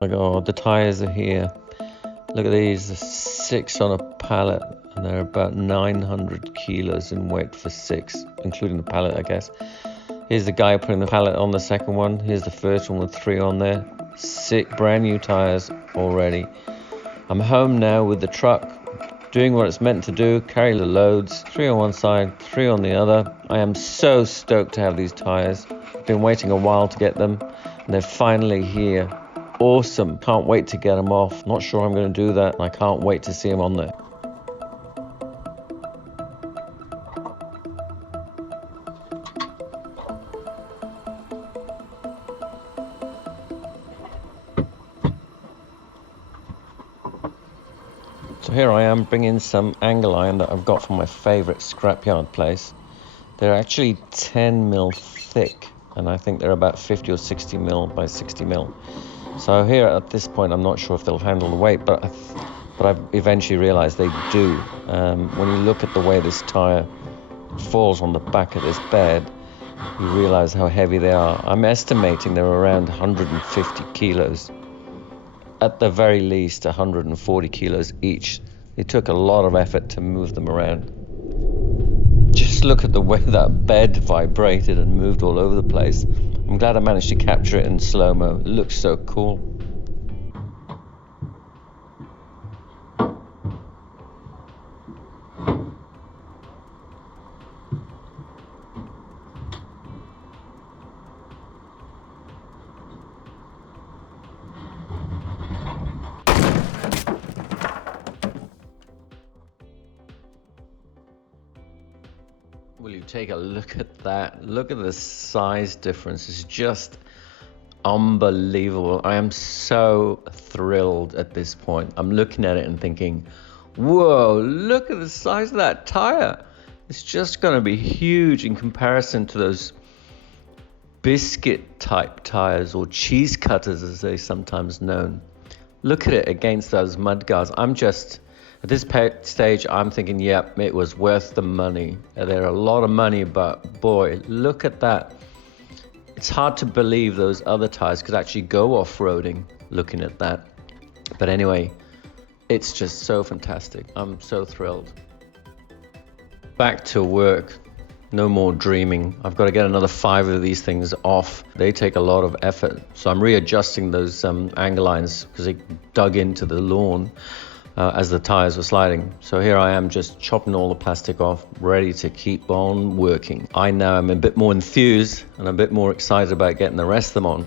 Like, oh, the tires are here. Look at these, 6 on a pallet, and they're about 900 kilos in weight for 6, including the pallet, I guess. Here's the guy putting the pallet on the second one. Here's the first one with 3 on there. 6 brand new tires already. I'm home now with the truck, doing what it's meant to do, carry the loads, 3 on one side, 3 on the other. I am so stoked to have these tires. I've been waiting a while to get them, and they're finally here. Awesome. Can't wait to get them off. Not sure I'm going to do that, and I can't wait to see them on there. So here I am bringing some angle iron that I've got from my favourite scrapyard place. They're actually 10 mil thick, and I think they're about 50 or 60 mil by 60 mil. So here at this point, I'm not sure if they'll handle the weight, but I've eventually realised they do. When you look at the way this tyre falls on the back of this bed, you realise how heavy they are. I'm estimating they're around 150 kilos. At the very least, 140 kilos each. It took a lot of effort to move them around. Just look at the way that bed vibrated and moved all over the place. I'm glad I managed to capture it in slow-mo. It looks so cool. Will you take a look at that? Look at the size difference. It's just unbelievable. I am so thrilled at this point. I'm looking at it and thinking, whoa, look at the size of that tire. It's just going to be huge in comparison to those biscuit type tires, or cheese cutters as they're sometimes known. Look at it against those mud guards. At this stage, I'm thinking, yep, it was worth the money. They're a lot of money, but boy, look at that. It's hard to believe those other tires could actually go off-roading looking at that. But anyway, it's just so fantastic. I'm so thrilled. Back to work. No more dreaming. I've got to get another 5 of these things off. They take a lot of effort. So I'm readjusting those angle lines because they dug into the lawn as the tires were sliding. So here I am just chopping all the plastic off, ready to keep on working. I now am a bit more enthused and a bit more excited about getting the rest of them on.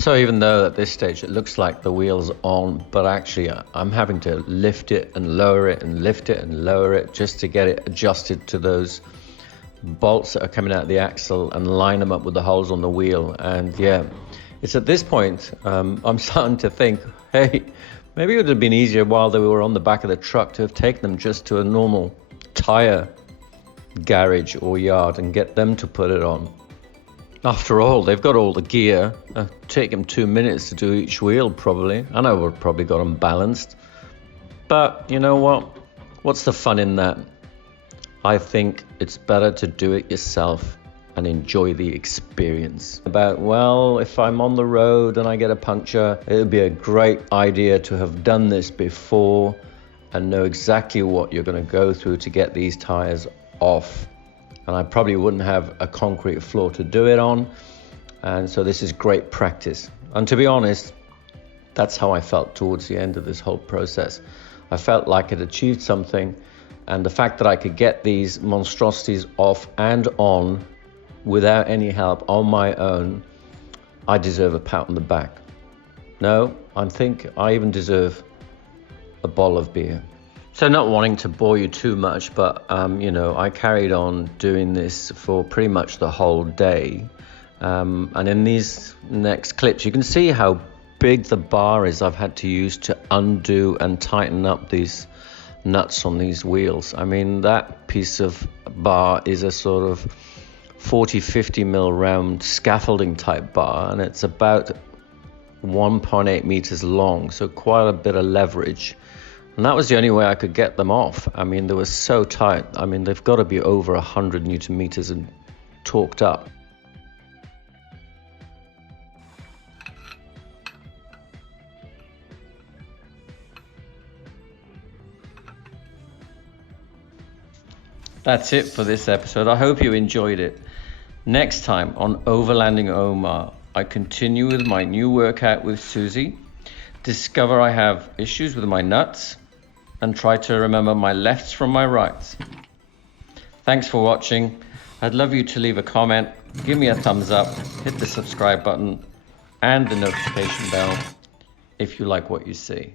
So even though at this stage it looks like the wheel's on, but actually I'm having to lift it and lower it and lift it and lower it just to get it adjusted to those bolts that are coming out of the axle and line them up with the holes on the wheel. And yeah, it's at this point I'm starting to think, hey, maybe it would have been easier while they were on the back of the truck to have taken them just to a normal tire garage or yard and get them to put it on. After all, they've got all the gear. Take them 2 minutes to do each wheel, probably. I know we've probably got them balanced. But you know what? What's the fun in that? I think it's better to do it yourself and enjoy the experience. Well, if I'm on the road and I get a puncture, it would be a great idea to have done this before and know exactly what you're going to go through to get these tires off. And I probably wouldn't have a concrete floor to do it on. And so this is great practice. And to be honest, that's how I felt towards the end of this whole process. I felt like I'd achieved something, and the fact that I could get these monstrosities off and on without any help on my own, I deserve a pat on the back. No, I think I even deserve a bottle of beer. So not wanting to bore you too much, but I carried on doing this for pretty much the whole day. And in these next clips, you can see how big the bar is I've had to use to undo and tighten up these nuts on these wheels. I mean, that piece of bar is a sort of 40-50 mil round scaffolding type bar, and it's about 1.8 meters long, so quite a bit of leverage. And that was the only way I could get them off. I mean, they were so tight. I mean, they've got to be over 100 Newton meters and torqued up. That's it for this episode. I hope you enjoyed it. Next time on Overlanding Omar, I continue with my new workout with Susie, discover I have issues with my nuts, and try to remember my lefts from my rights. Thanks for watching. I'd love you to leave a comment, give me a thumbs up, hit the subscribe button and the notification bell if you like what you see.